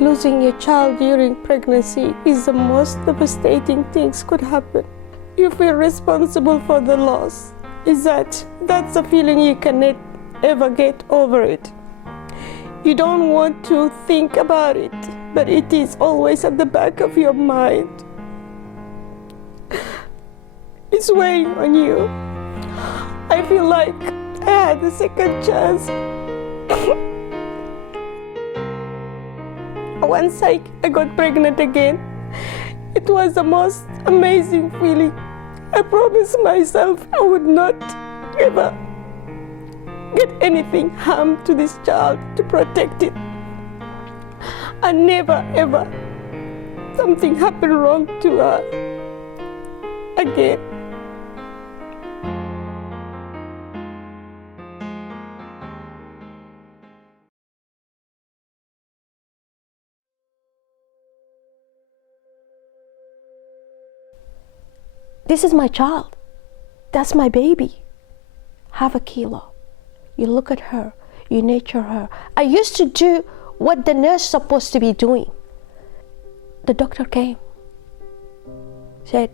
Losing a child during pregnancy is the most devastating things could happen. You feel responsible for the loss. That's a feeling you cannot ever get over it. You don't want to think about it, but it is always at the back of your mind. It's weighing on you. I feel like I had a second chance. Once I got pregnant again, it was the most amazing feeling. I promised myself I would not ever get anything harm to this child, to protect it. And never ever something happened wrong to her again. This is my child. That's my baby. 1/2 kilo. You look at her, you nurture her. I used to do what the nurse is supposed to be doing. The doctor came, said,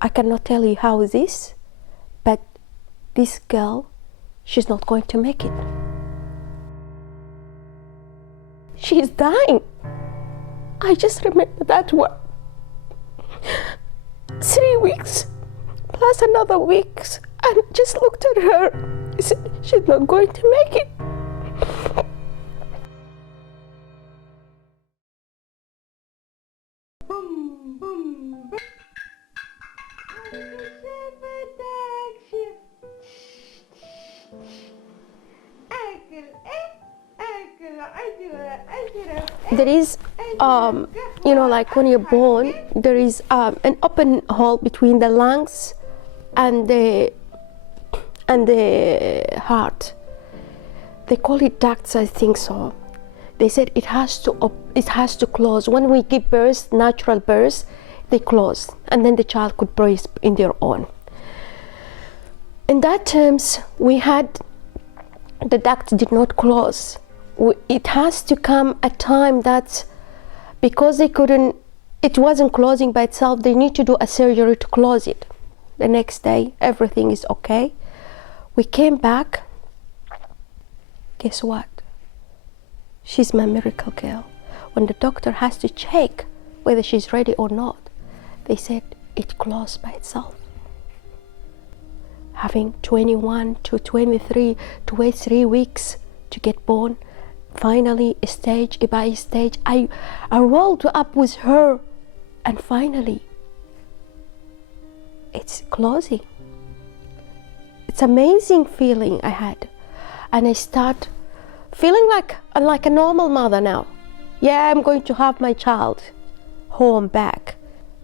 I cannot tell you how it is, but this girl, she's not going to make it. She's dying. I just remember that one. 3 weeks plus another week, and just looked at her. I said, she's not going to make it. There is, like when you're born, there is an open hole between the lungs and the heart. They call it ducts, I think so. They said it has to close. When we give birth, natural birth, they close, and then the child could breathe in their own. In that terms, we had the ducts did not close. It has to come a time that, because it wasn't closing by itself, they need to do a surgery to close it. The next day, everything is okay. We came back. Guess what? She's my miracle girl. When the doctor has to check whether she's ready or not, they said it closed by itself. Having 21 to 23 to wait 3 weeks to get born, finally, stage by stage, I rolled up with her, and finally, it's closing. It's amazing feeling I had, and I start feeling like a normal mother now. Yeah, I'm going to have my child home back.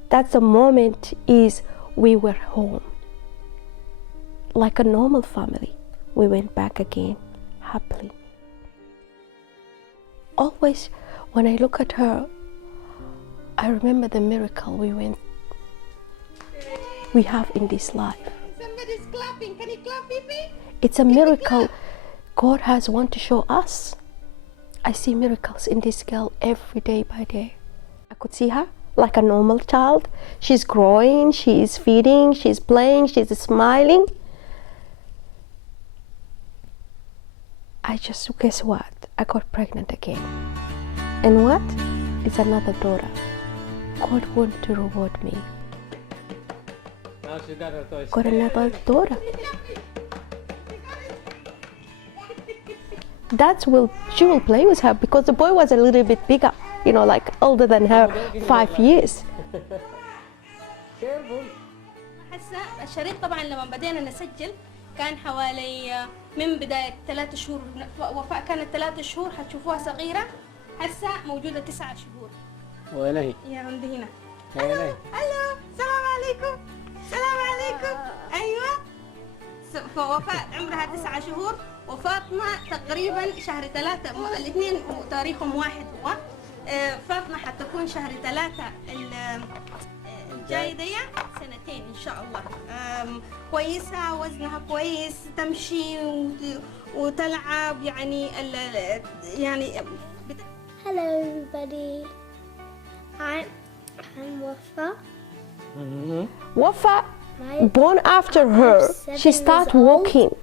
That's the moment is we were home. Like a normal family, we went back again, happily. Always, when I look at her, I remember the miracle we have in this life. Somebody's clapping. Can you clap, Pipi? It's a miracle God has want to show us. I see miracles in this girl every day by day. I could see her like a normal child. She's growing, she's feeding, she's playing, she's smiling. Guess what? I got pregnant again. And what? It's another daughter. God want to reward me. Now she got her toys. Got another daughter. She will play with her, because the boy was a little bit bigger, like older than her 5 years. هسه الشريط طبعا لما بدينا نسجل كان حوالي من بداية 3 شهور. وفاء كانت 3 شهور، حتشوفوها صغيرة. هسه موجودة 9 شهور. وين هي؟ يا عندي هنا. وين هي؟ الو، السلام عليكم. السلام عليكم. ايوه. فوفاء عمرها 9 شهور، وفاطمة تقريبا شهر 3، الاثنين تاريخهم واحد هو. فاطمة حتكون شهر 3 الجاي دي 2 ان شاء الله. كويسة، وزنها كويس، تمشي وتلعب، يعني Hello everybody. I'm Wafa. Wafa, My- born after her, I'm she 7 start years old. walking.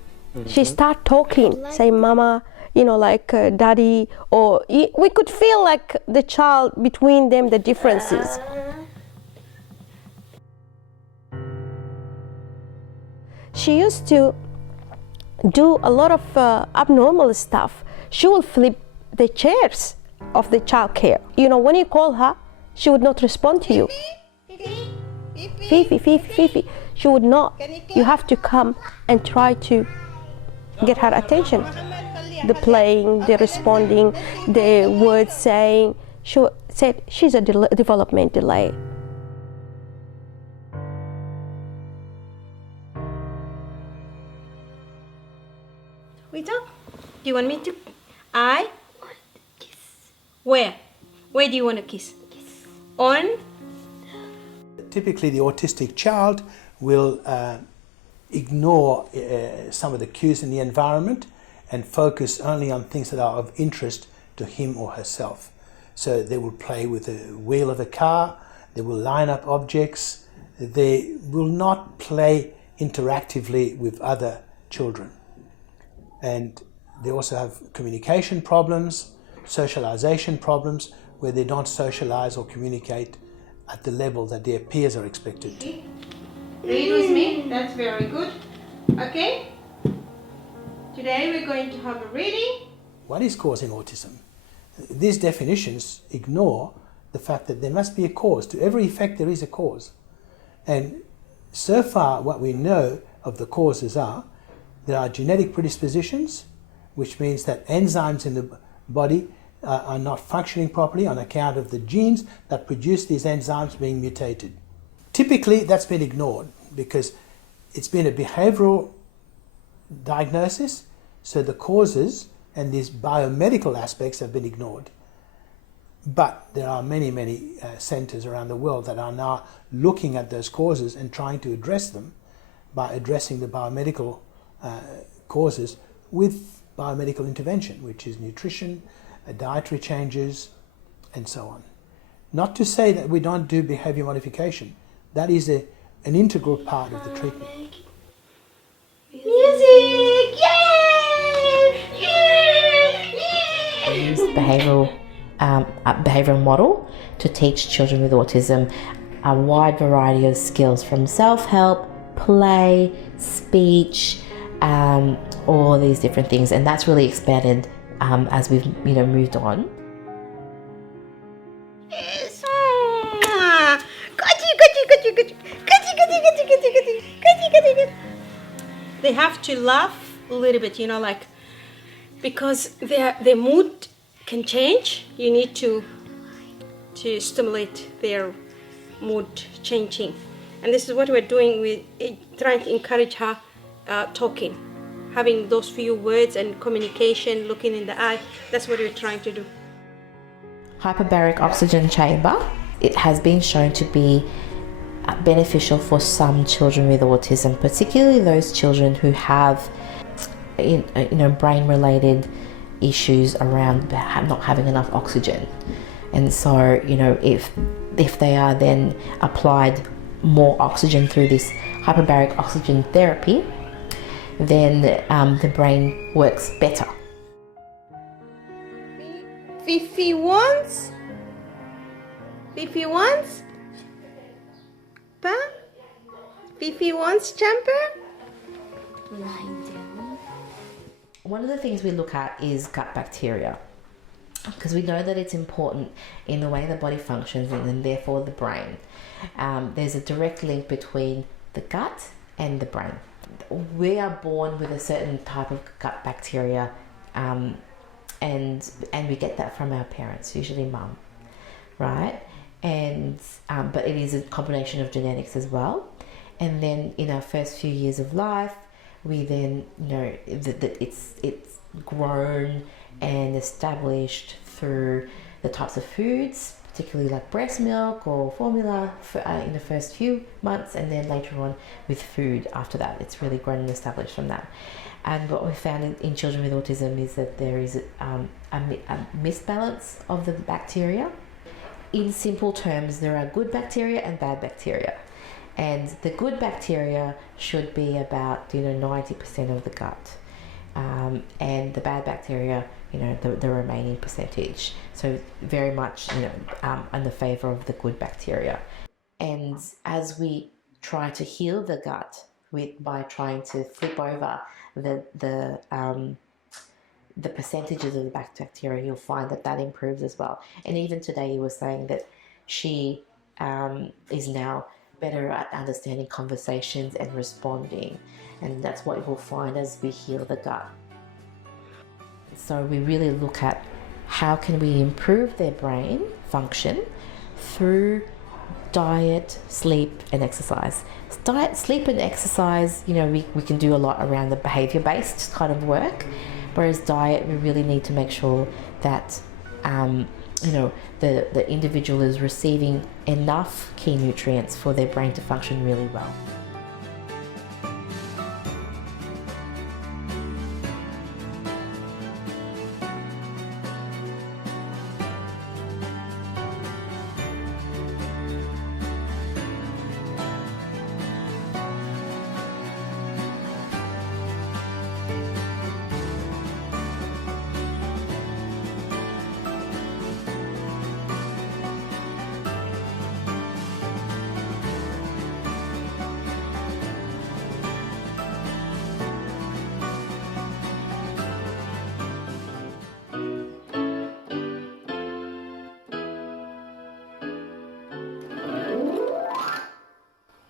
She start talking, say mama, you know, like daddy, or we could feel like the child between them, the differences. She used to do a lot of abnormal stuff. She will flip the chairs of the child care. You know, when you call her, she would not respond to you. Fifi, Fifi, Fifi. She would not. You have to come and try to get her attention. The playing, the responding, the words saying. She said she's a development delay. Rita, do you want me to? I want to kiss. Where? Where do you want to kiss? Kiss. On? Typically, the autistic child will ignore some of the cues in the environment and focus only on things that are of interest to him or herself. So they will play with the wheel of a car, they will line up objects, they will not play interactively with other children. And they also have communication problems, socialization problems, where they don't socialize or communicate at the level that their peers are expected to. Read with me. That's very good. Okay? Today we're going to have a reading. What is causing autism? These definitions ignore the fact that there must be a cause. To every effect there is a cause. And so far what we know of the causes are, there are genetic predispositions, which means that enzymes in the body are not functioning properly on account of the genes that produce these enzymes being mutated. Typically that's been ignored because it's been a behavioral diagnosis, so the causes and these biomedical aspects have been ignored. But there are many centers around the world that are now looking at those causes and trying to address them by addressing the biomedical causes with biomedical intervention, which is nutrition, dietary changes, and so on. Not to say that we don't do behavior modification. That is an integral part of the treatment. Music! Yay! Yay! Yay! Use behavioural model to teach children with autism a wide variety of skills from self-help, play, speech, all these different things, and that's really expanded as we've moved on. Yes. Gotcha. They have to laugh a little bit, like, because their mood can change. You need to stimulate their mood changing, and this is what we're doing. We're trying to encourage her talking, having those few words and communication, looking in the eye. That's what we're trying to do. Hyperbaric oxygen chamber. It has been shown to be beneficial for some children with autism, particularly those children who have brain-related issues around not having enough oxygen. And so, if they are then applied more oxygen through this hyperbaric oxygen therapy, then the brain works better. Fifi wants? Pa? Fifi wants jumper? One of the things we look at is gut bacteria, because we know that it's important in the way the body functions and therefore the brain. There's a direct link between the gut and the brain. We are born with a certain type of gut bacteria, and we get that from our parents, usually mum, right? And but it is a combination of genetics as well. And then in our first few years of life, we then know that it's grown and established through the types of foods, particularly like breast milk or formula in the first few months, and then later on with food after that. It's really grown and established from that. And what we found in children with autism is that there is a misbalance of the bacteria. In simple terms, there are good bacteria and bad bacteria. And the good bacteria should be about 90% of the gut, and the bad bacteria, the remaining percentage. So very much in the favour of the good bacteria. And as we try to heal the gut by trying to flip over the percentages of the bacteria, you'll find that improves as well. And even today, you were saying that she is now better at understanding conversations and responding, and that's what we'll find as we heal the gut. So we really look at how can we improve their brain function through diet, sleep and exercise. Diet, sleep and exercise, we can do a lot around the behaviour-based kind of work, whereas diet, we really need to make sure that the individual is receiving enough key nutrients for their brain to function really well.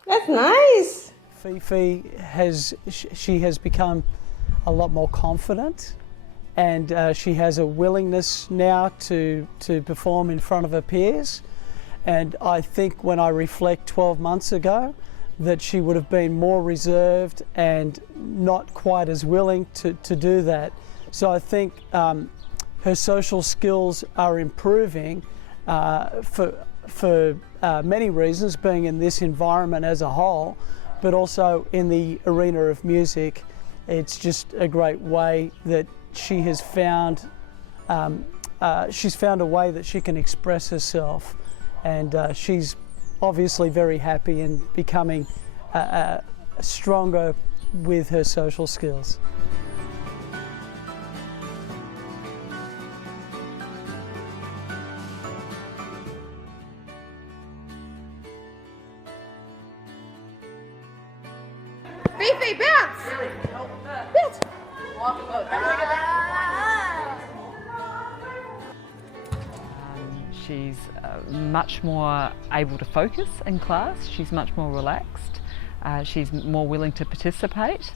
That's nice. Fifi has become a lot more confident, and she has a willingness now to perform in front of her peers. And I think when I reflect 12 months ago, that she would have been more reserved and not quite as willing to do that. So I think her social skills are improving for many reasons, being in this environment as a whole, but also in the arena of music. It's just a great way that she has found, she's found a way that she can express herself, and she's obviously very happy and becoming stronger with her social skills. Fifi, bounce! Bounce! She's much more able to focus in class. She's much more relaxed. She's more willing to participate,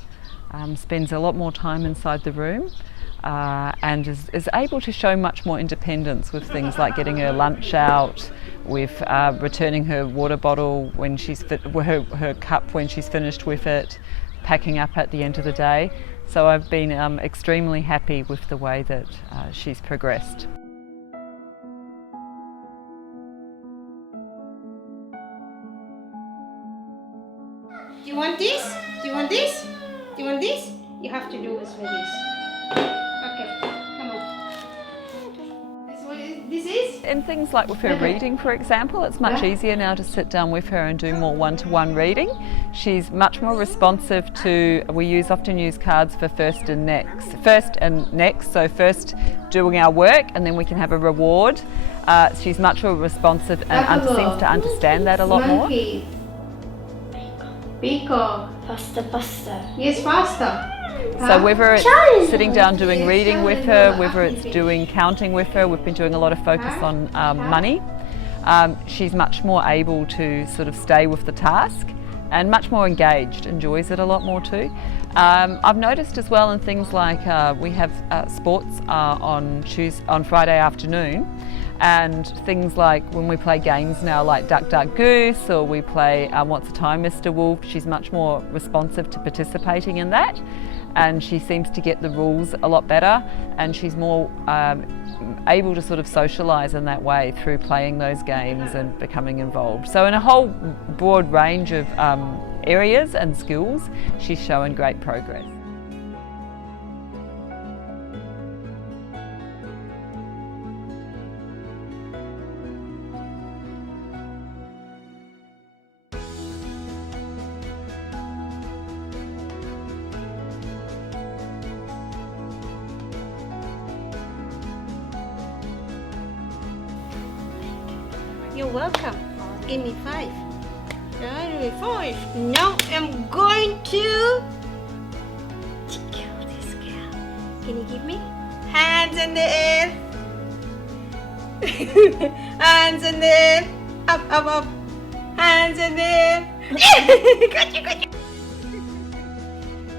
spends a lot more time inside the room, and is able to show much more independence with things like getting her lunch out, with returning her water bottle when she's her cup when she's finished with it, packing up at the end of the day. So I've been extremely happy with the way that she's progressed. Do you want this? Do you want this? Do you want this? You have to do this with this. Okay, come on. This is? In things like with her reading, for example, it's much easier now to sit down with her and do more one-to-one reading. She's much more responsive to, we often use cards for first and next, so first doing our work and then we can have a reward. She's much more responsive and seems to understand that a lot more. Pico. Faster. Yes, faster. So whether it's sitting down doing reading with her, whether it's doing counting with her, we've been doing a lot of focus on money. She's much more able to sort of stay with the task and much more engaged, enjoys it a lot more too. I've noticed as well in things like we have sports on Friday afternoon, and things like when we play games now like Duck Duck Goose, or we play What's the Time Mr. Wolf, she's much more responsive to participating in that, and she seems to get the rules a lot better, and she's more able to sort of socialise in that way through playing those games and becoming involved. So in a whole broad range of areas and skills, she's showing great progress. You're welcome. Give me 5. Give me 5. Now I'm going to tickle this girl. Can you give me? Hands in the air. Hands in the air. Up, up, up. Hands in the air. Got you.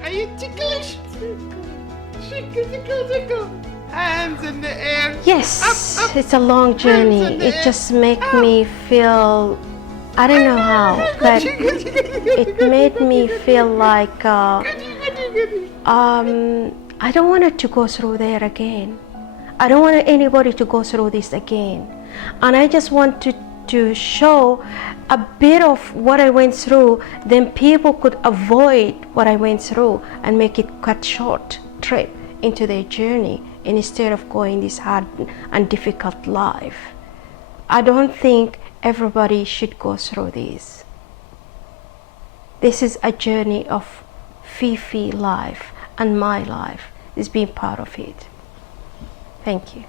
Are you ticklish? Tickle. Hands in the air. Yes, Up, up. it's a long journey. Hands in the It air. just makes me feel, I don't know how, but it made me feel like I don't want it to go through there again. I don't want anybody to go through this again. And I just want to show a bit of what I went through, then people could avoid what I went through and make it cut short trip into their journey instead of going this hard and difficult life. I don't think everybody should go through this. This is a journey of Fifi life and my life is being part of it. Thank you.